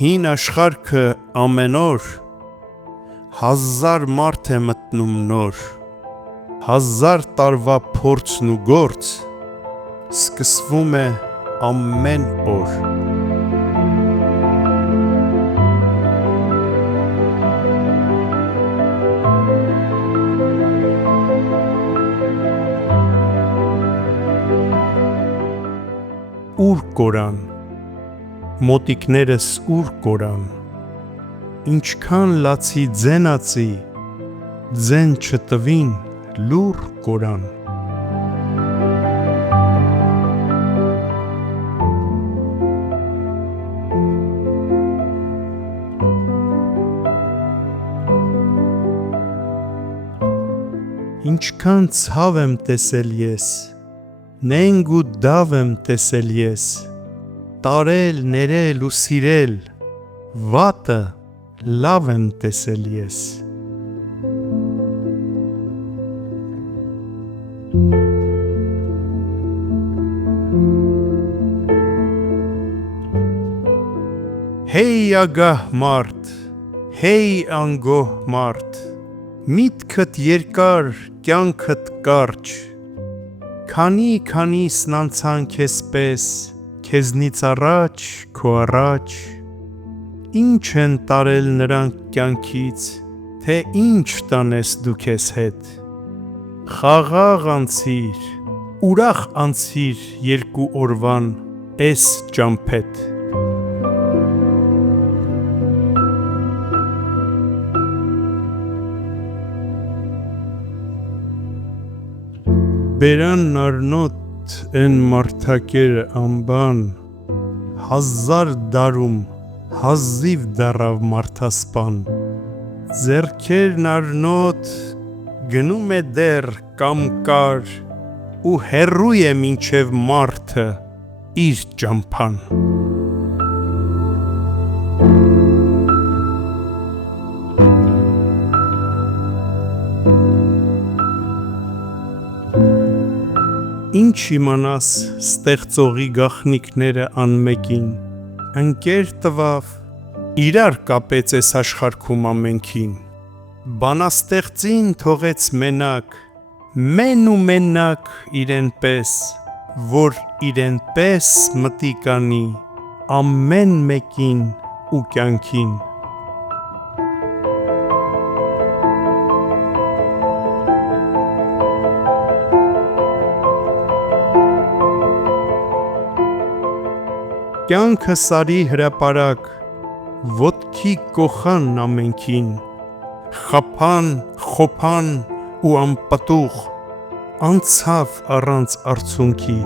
Հին աշխարհքը ամեն օր 1000 մարդ է մտնում նոր, 1000 տարվա փորձն ու գործ սկսվում է ամեն օր։ Ուր կորան, մոտիկներս ուր կորան, ինչքան լացի ձենացի, ձեն չտվին լուր կորան։ Ինչքան ցավ եմ տեսել ես, նենգ ու դավ եմ տեսել ես, տարել, ներել ու սիրել, վատը լավ եմ տեսել ես։ Հեյ ագահ մարդ, հեյ անգոհ մարդ, միտքդ երկար, կյանքդ կարճ, Քանի-քանիսն անցան քեզպես, քեզնից առաջ, քո առաջ, Ինչ են տարել նրանք կյանքից, թե ինչ տանես դու քեզ հետ, Խաղաղ անցիր, ուրախ անցիր երկու օրվան էս ճամփետ։ Բերանն առնոտ են մարդակերը անբան, 1000 դարում հազիվ դարավ մարդասպան, ձեռքերն առնոտ գնում է դեռ կամ կար, ու հեռու է մինչև մարդը իր ճամփան։ Ինչ իմանաս ստեղծողի գաղտնիքները անմեկին, ընկեր տվավ, իրար կապեց էս աշխարհքում ամենքին, բանաստեղծին թողեց մենակ, մեն ու մենակ իրեն պես, որ իրեն պես մտիկ անի ամեն մեկին ու կյանքին։ Կյանքը սարի հրապարակ, ոտքի կոխան ամենքին, խափան, խոփան ու անպտուղ, անցավ առանց արցունքի։